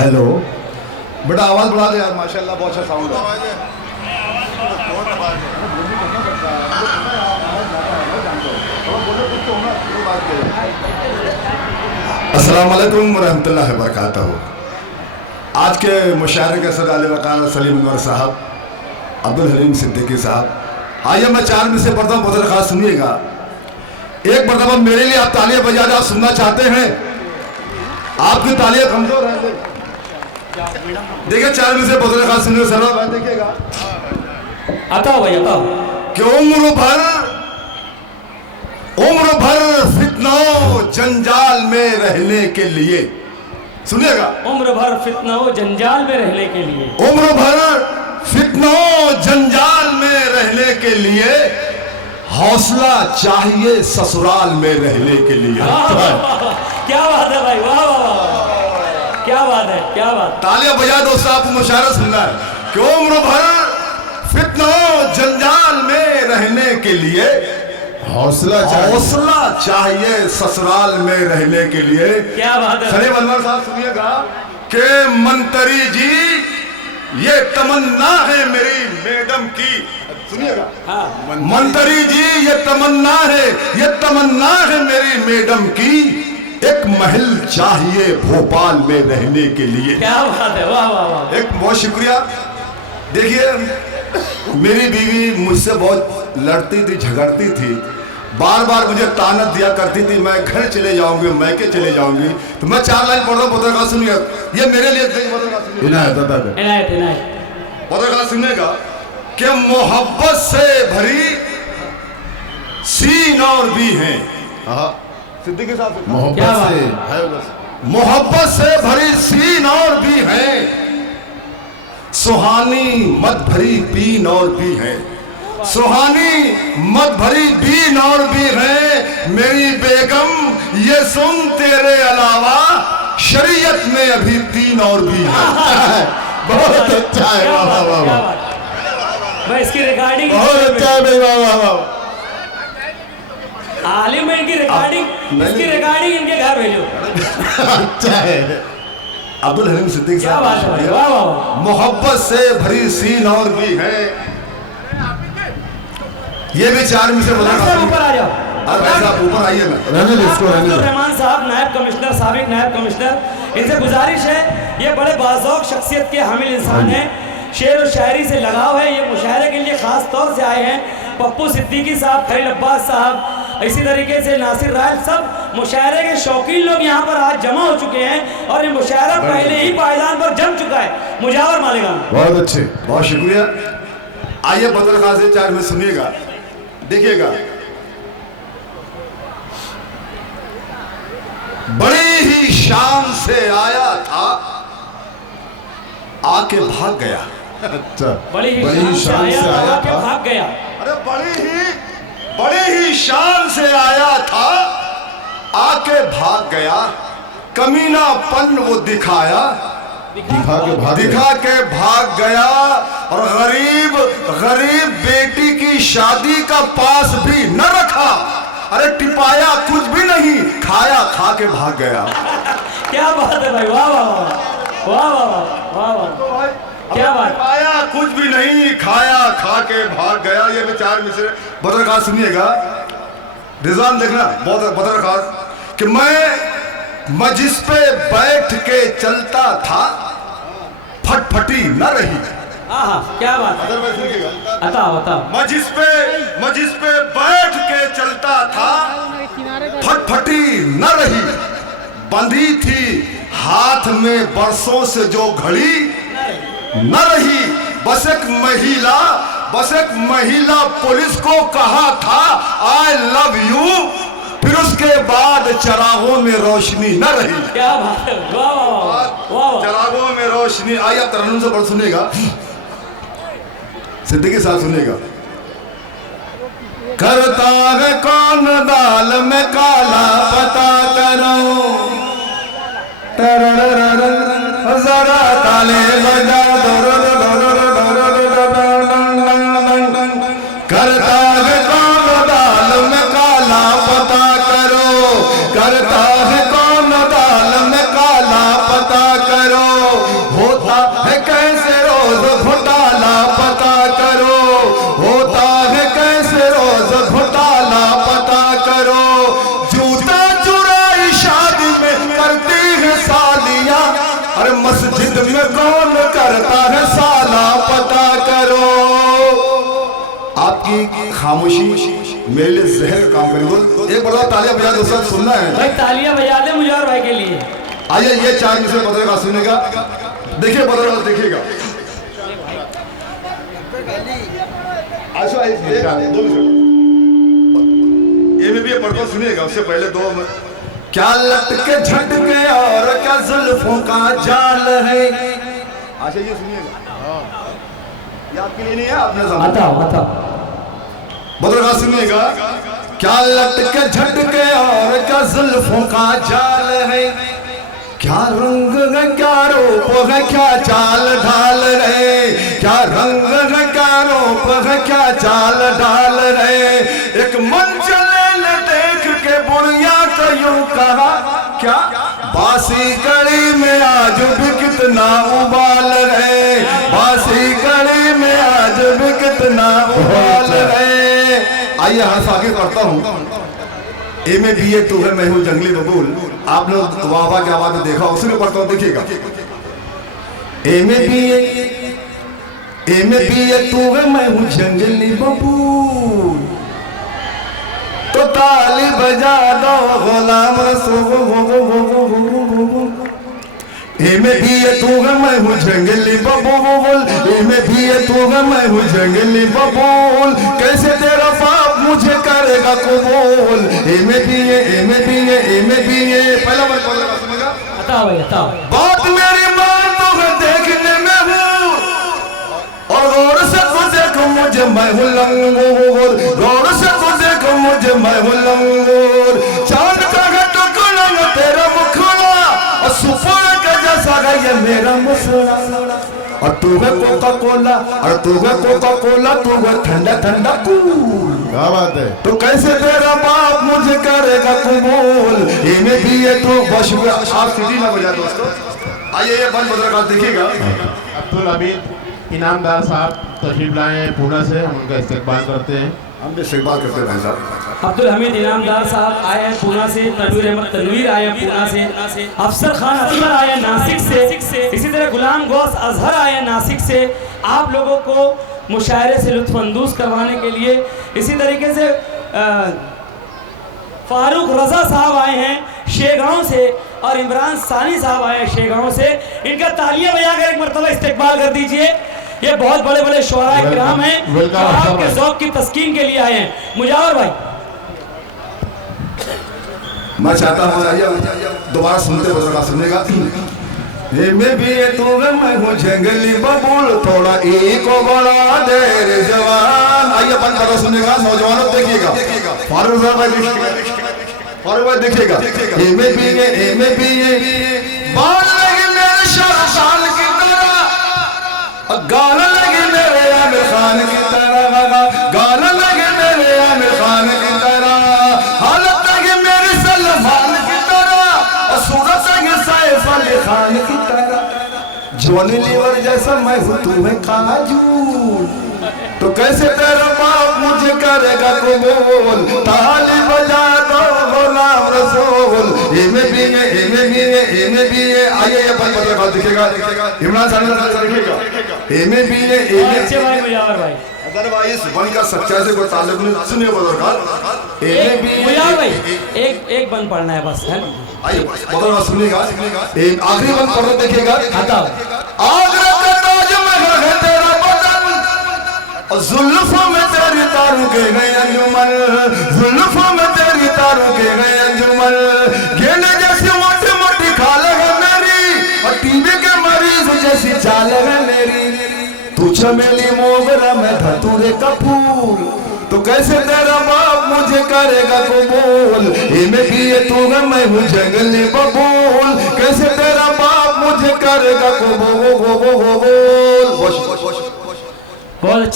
Hello बेटा, आवाज़ बढ़ा दे यार, माशाल्लाह बहुत अच्छा साउंड है। अस्सलाम वालेकुम रहमतुल्लाहि व बरकातहू। आज के मुशायरे के सदाले वकाल सलीम अनवर साहब, अब्दुल हलीम सिद्दीकी साहब, आइए मैं चार में से पढ़ता हूँ, बहुत खास सुनिएगा। एक मरतबा मेरे लिए आप तालियां बजा दे, आप सुनना चाहते हैं, आपकी तालियां कमजोर है। देखिए चार में से बहुत खास सुनिए, सरवा भाई देखिएगा। बताओ भाई बताओ। कि उम्र भर फितनों जंजाल में रहने के लिए, सुनिएगा, उम्र भर फितनों जंजाल में रहने के लिए, उम्र भर फितनों जंजाल में रहने के लिए हौसला चाहिए ससुराल में रहने के लिए। क्या बात है भाई, वाह वाह वाह, क्या बात है, क्या बात। तालियां बजा दो, आपको मुशायरा सुनना है कि उम्र भर फितनों जंजाल में रहने के लिए हौसला चाहिए ससुराल में रहने के लिए। क्या बात है। सलीम अनवर साहब सुनिएगा कि मंत्री जी ये तमन्ना है मेरी मैडम की, सुनिएगा। हाँ। मंत्री जी ये तमन्ना है मेरी मैडम की, एक महल चाहिए भोपाल में रहने के लिए। क्या बात है, वाह वाह वाह। एक बहुत शुक्रिया। देखिए मेरी बीवी मुझसे बहुत लड़ती थी, झगड़ती थी, बार बार मुझे ताना दिया करती थी, मैं घर चले जाऊंगी, मैके चले जाऊंगी। तो मैं चार लाइन पढ़ रहा हूँ, पत्रकार सुनिएगा, ये मेरे लिए पत्रकार सुनिएगा कि मोहब्बत से भरी सीन और भी हैं। सिद्दीकी साहब, मोहब्बत से भरी सीन और भी हैं, सुहानी मत भरी बीन और भी है, सुहानी मत भरी बीन और भी है। मेरी बेगम ये सुन, तेरे अलावा शरीयत में अभी तीन और भी है। बहुत अच्छा है, वाह वाह वाह वाह। मैं इसकी रिकॉर्डिंग बहुत अच्छा है, वाह वाह वाह। आलिम में इनकी रिकॉर्डिंग, इसकी रिकॉर्डिंग इनके घर भेजो। अच्छा है। अब्दुल हलीम सिद्दीकी साहब, वाह वाह। मोहब्बत से भरी सीन और भी है, ये भी चार में से ऊपर आ जाओ। ऊपर आइए ना, रहमान साहब नायब कमिश्नर, साबिक नायब कमिश्नर, इनसे गुजारिश है, ये बड़े बाज़ौक़ शख्सियत के हामिल इंसान हैं, शेर और शायरी से लगाव है, ये मुशायरे के लिए ख़ास तौर से आए हैं। पप्पू सिद्दीकी साहब, खलील अब्बास साहब, इसी तरीके से नासिर रायल, सब मुशायरे के शौकीन लोग यहाँ पर आज जमा हो चुके हैं और ये मुशायरा पहले ही पायदान पर जम चुका है। मुजावर मालिकान, बहुत अच्छे, बहुत शुक्रिया। आइए पत्रकार से चार में सुनिएगा, देखिएगा। बड़ी ही शान से आया था, आके भाग गया। अच्छा, बड़ी ही शान से आया था, भाग गया। अरे बड़ी ही शान से आया था, आके भाग गया। कमीनापन वो दिखा के भाग गया। और गरीब बेटी की शादी का पास भी न रखा, अरे टिपाया कुछ भी नहीं, खाया खा के भाग गया। क्या बात है भाई, वाह वाह वाह वाह वाह वाह, क्या बात। टिपाया कुछ भी नहीं, खाया खा के भाग गया। ये विचार में से पत्रकार सुनिएगा, रिजवान देखना, बहुत पत्रकार कि मैं जिस पे बैठ के चलता था, फटफटी न रही। क्या बात। बताओ। मैं जिस पे बैठ के चलता था, फटफटी न रही। बंधी थी हाथ में बरसों से जो घड़ी, न रही। बस एक महिला पुलिस को कहा था आई लव यू, फिर उसके बाद चरागों में रोशनी न रही। क्या बात है, वाह वाह वाह। चरागों में रोशनी आई। आप तरन्नुम से पढ़ सुनिएगा, सिद्दीकी साहब सुनिएगा। करता है कौन दाल में काला, पता करो जरा ताले बजा दो। करता है कौन दाल में काला, पता करो। करता है कौन दाल में काला, पता करो। अरे मस्जिद में कौन करता है साला पता करो। आपकी खामोशी मेरे लिए जहर काम करेगी। एक बड़ा तालियां बजा दो, सब सुनना है भाई, तालियां बजा दे मुजावर भाई के लिए। आइए ये चार मिनट बदल का सुनेगा, देखिए बदल देखिएगा। अच्छा दो ये में भी पढ़ता सुनिएगा, उससे पहले दो क्या लटके झटके और क्या जुल्फों का जाल है। अच्छा ये सुनिएगा, ये आपके लिए नहीं है, आपने बताओ बदल का सुनिएगा। क्या लटके झटके और क्या जुल्फों का जाल है, क्या रंग है क्या रूप है क्या चाल ढाल है, क्या रंग है क्या रूप है क्या चाल ढाल है। एक मंचले ने देख के बुढ़िया को यूं कहा, क्या बासी कड़ी में आज भी कितना उबाल है, बासी कड़ी में आज भी कितना उबाल है। आइए हंस आगे पढ़ता हूँ। ए में भी ये तू है मैं हूँ जंगली बबूल, आप लोग वाह की आवाज में देखा, उसी में पढ़ता हूँ, देखिएगा। ए में भी ये तू है मैं हूँ जंगली बबूल, तो ताली बजा दो गुलाम रसूल। ए में भी ये तू है मैं हूँ जंगली बबूल, ए में भी ये तू है मैं हूँ जंगली बबूल, कैसे तेरा बाप मुझे करेगा कबूल। ए में भी ये, ए में भी ये, ए में भी ये। पहला वर्ड सुनेगा, बताओ भाई बताओ। बात मेरी मान तो मैं देखने में हूँ, और गौर से तू देखो मुझे मैं हूँ लंगूर, गौर से तू देखो मुझे मैं हूँ लंगूर। चांद का टुकड़ा न तेरा मुखड़ा, और सुपर का जैसा है ये मेरा मुसरा, और तू है कोका कोला, और तू है कोका कोला, तू है ठंडा ठंडा कूल। क्या बात है। तो कैसे तेरा बाप मुझे करेगा कबूल। ये में भी ये तो बश आप सीधी ना बजा दोस्तों। आइए ये बंद बदल देखिएगा। अब्दुल हमीद इनामदार साहब तशरीफ लाए हैं पूना से, हम उनका इस्तकबाल करते हैं। हम भी इस्तकबाल करते हैं भाई साहब। अब्दुल हमीद इनामदार साहब आए हैं पूना से, तनवीर अहमद तनवीर आए हैं पूना से, अफसर खान अफसर आए हैं नासिक से, इसी तरह गुलाम गौस अजहर आए हैं नासिक से। आप लोगों को मुशायरे से लुत्फ़अंदोज़ करवाने के लिए इसी तरीके से फारूक रज़ा साहब आए हैं शेगांव से, और इमरान सानी साहब आए हैं शेगांव से। इनका तालियां बजाकर एक मरतबा इस्तकबाल कर दीजिए। ये बहुत बड़े बड़े शुअरा किराम हैं जो आपके ज़ौक़ की तस्कीन के लिए आए हैं। मुजावर भाई मैं चाहता हूँ दोबारा सुनते बदल सुनेगा। ये में भी ये तू है मैं हूँ जंगली बबूल, थोड़ा एक बड़ा देर जवान। आइए बंद करो सुनेगा, नौजवानों देखिएगा, फारूक भाई देखिएगा। ए में भी ये, ए में भी ये बाल लगे मेरे शाहरुख की तरह, गाल लगे मेरे आमिर खान की तरह, गाल लगे मेरे आमिर खान की तरह, हालत लगे मेरे सलमान की तरह, और सूरत लगे सैफ अली खान की तरह। जॉनी लीवर जैसा मैं हूँ तू है काजूल, तो कैसे तेरा बाप मुझे करेगा कबूल। ताली बजा दो गुलाम रसूल। ए में भी ये, ए में भी ये, ए में भी ये। आइए ये बंद बदल दिखेगा, इमरान साहब दिखेगा। ए में भी ये, ए में अच्छे भाई मुजावर भाई। अदरवाइज बंद का सच्चाई से कोई ताल्लुक नहीं। सुनिए बदल ए में भी मुजावर भाई एक बंद पढ़ना है बस, है। आइए बदल सुनिएगा, एक आखिरी बंद पढ़ो देखिएगा। हटाओ। आगरा का ताजमहल है तेरा बदन, और जुल्फों में तेरी तारों के गए अंजुमन, जुल्फों में तेरी तारों के गए अंजुमन। गेंडे जैसी मोटी मोटी खाल है मेरी, और टीबी के मरीज जैसी चाल है मेरी। तू चमेली मोगरा में धतूरे का फूल, तो कैसे तेरा बाप मुझे करेगा कबूल। ए में भी ये तू है मैं हूँ जंगली बबूल, कैसे तेरा बाप मुझे करेगा कबूल। बहुत अच्छा।